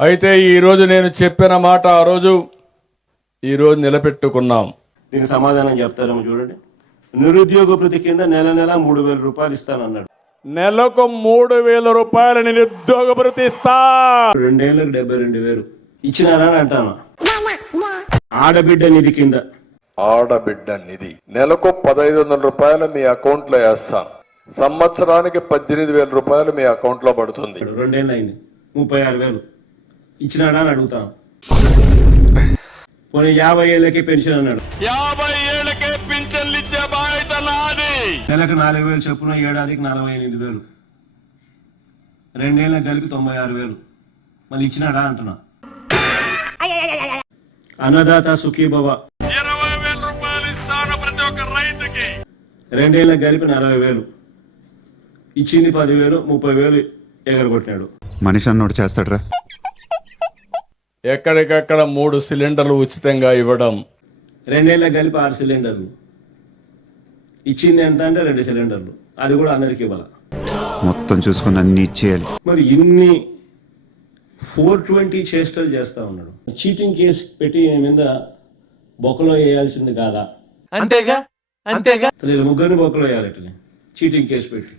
అయితే ఈ రోజు నేను చెప్పిన మాట ఆ రోజు ఈ రోజు నిలబెట్టుకున్నాం. దీనికి సమాధానం చెప్తారేమో చూడండి. నిరుద్యోగ ప్రతి కింద నెల నెల మూడు వేల రూపాయలు ఇస్తానన్నాడు. నెలకు మూడు వేల రూపాయలు నిరుద్యోగ భృతి ఇస్తా. రెండేళ్ళకి డెబ్బై రెండు వేలు. ఇచ్చినారా అని అంటాను. ఆడబిడ్డ నిధి కింద. ఆడబిడ్డ నిధి. నెలకు పదహైదు వందల రూపాయలు మీ అకౌంట్లో వేస్తాం సంవత్సరానికి పద్దెనిమిది వేల రూపాయలు మీ అకౌంట్లో పడుతుంది. రెండేళ్ళు అయింది ముప్పై ఆరు వేలు. ఇచ్చినాడా అని అడుగుతాను పోనీ యాభై ఏళ్ళకి పెన్షన్ అన్నాడు. యాభై ఏళ్ళకే పింఛన్లు ఇచ్చే బాధ్యత నాది. నెలకు నాలుగు వేలు చొప్పున ఏడాదికి నలభై ఎనిమిది వేలు. రెండేళ్ళకి కలిపి తొంభై ఆరు వేలు. మళ్ళీ ఇచ్చినాడా అంటున్నా. అన్నదాత సుఖీభవ. ఇరవై వేల రూపాయలు ఇస్తాను ప్రతి ఒక్క రైతుకి. రెండేళ్ళకి కలిపి నలభై వేలు. ఇచ్చింది పదివేలు ముప్పై వేలు ఎగరగొట్టినాడు మనిషి అన్నోడు చేస్తాడ్రా. ఎక్కడికక్కడ మూడు సిలిండర్లు ఉచితంగా ఇవ్వడం. రెండేళ్ళకి కలిపి ఆరు సిలిండర్లు. ఇచ్చింది ఎంత అంటే రెండు సిలిండర్లు. అది కూడా అందరికి ఇవ్వాలి? మొత్తం చూసుకుని అన్ని ఇచ్చేయాలి. మరి ఇన్ని ఫోర్ ట్వంటీ చేష్టలు చేస్తా ఉన్నాడు. చీటింగ్ కేసు పెట్టి ఈయన మీద బొక్కలో వేయాల్సింది కాదా? అంతేగా? అంతేగా? ముగ్గురిని బొక్కలో వేయాలి చీటింగ్ కేసు పెట్టి.